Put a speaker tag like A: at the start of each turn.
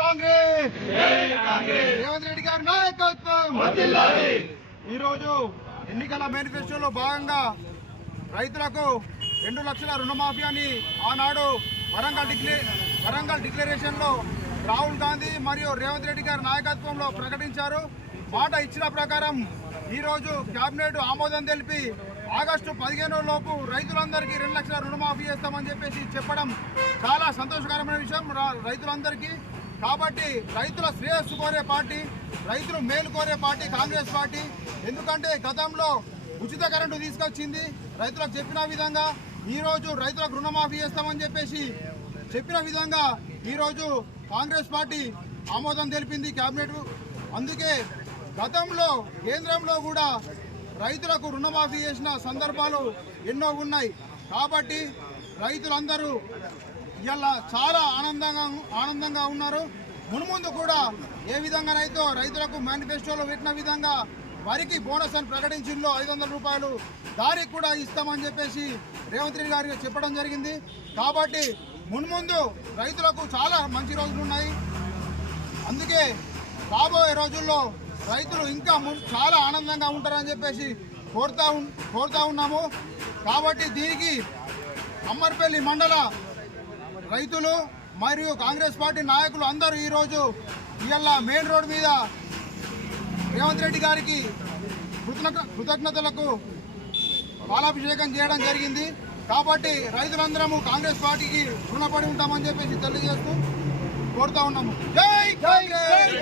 A: కాంగ్రెస్! రేవంత్ రెడ్డి గారి నాయకత్వం! ఈ రోజు ఎన్నికల మేనిఫెస్టోలో భాగంగా రైతులకు రెండు లక్షల రుణమాఫీ అని ఆనాడు వరంగల్ డిక్లే వరంగల్ డిక్లరేషన్లో రాహుల్ గాంధీ మరియు రేవంత్ రెడ్డి గారి నాయకత్వంలో ప్రకటించారు. మాట ఇచ్చిన ప్రకారం ఈ రోజు కేబినెట్ ఆమోదం తెలిపి ఆగస్టు పదిహేను లోపు రైతులందరికీ రెండు లక్షల రుణమాఫీ చేస్తామని చెప్పేసి చెప్పడం చాలా సంతోషకరమైన విషయం. రైతులందరికీ కాబట్టి రైతుల శ్రేయస్సు కోరే పార్టీ రైతులు మేలు కోరే పార్టీ కాంగ్రెస్ పార్టీ. ఎందుకంటే గతంలో ఉచిత కరెంటు తీసుకొచ్చింది. రైతులకు చెప్పిన విధంగా ఈరోజు రైతులకు రుణమాఫీ చేస్తామని చెప్పేసి చెప్పిన విధంగా ఈరోజు కాంగ్రెస్ పార్టీ ఆమోదం తెలిపింది కేబినెట్ అందుకే గతంలో కేంద్రంలో కూడా రైతులకు రుణమాఫీ చేసిన సందర్భాలు ఎన్నో ఉన్నాయి. కాబట్టి రైతులందరూ ఇలా చాలా ఆనందంగా ఆనందంగా ఉన్నారు. మున్ముందు కూడా ఏ విధంగానైతే రైతులకు మేనిఫెస్టోలో పెట్టిన విధంగా వరికి బోనస్ అని ప్రకటించిందో ఐదు వందల రూపాయలు దారికి కూడా ఇస్తామని చెప్పేసి రేవంత్ రెడ్డి గారికి చెప్పడం జరిగింది. కాబట్టి మున్ముందు రైతులకు చాలా మంచి రోజులు ఉన్నాయి. అందుకే రాబోయే రోజుల్లో రైతులు ఇంకా చాలా ఆనందంగా ఉంటారని చెప్పేసి కోరుతా కోరుతా ఉన్నాము. కాబట్టి దీనికి అమ్మర్పల్లి మండల రైతులు మరియు కాంగ్రెస్ పార్టీ నాయకులు అందరూ ఈరోజు ఇవాళ మెయిన్ రోడ్ మీద రేవంత్ రెడ్డి గారికి కృతజ్ఞతలకు బాలాభిషేకం చేయడం జరిగింది. కాబట్టి రైతులందరము కాంగ్రెస్ పార్టీకి రుణపడి ఉంటామని చెప్పేసి తెలియజేస్తూ కోరుతా ఉన్నాము. జై కాంగ్రెస్!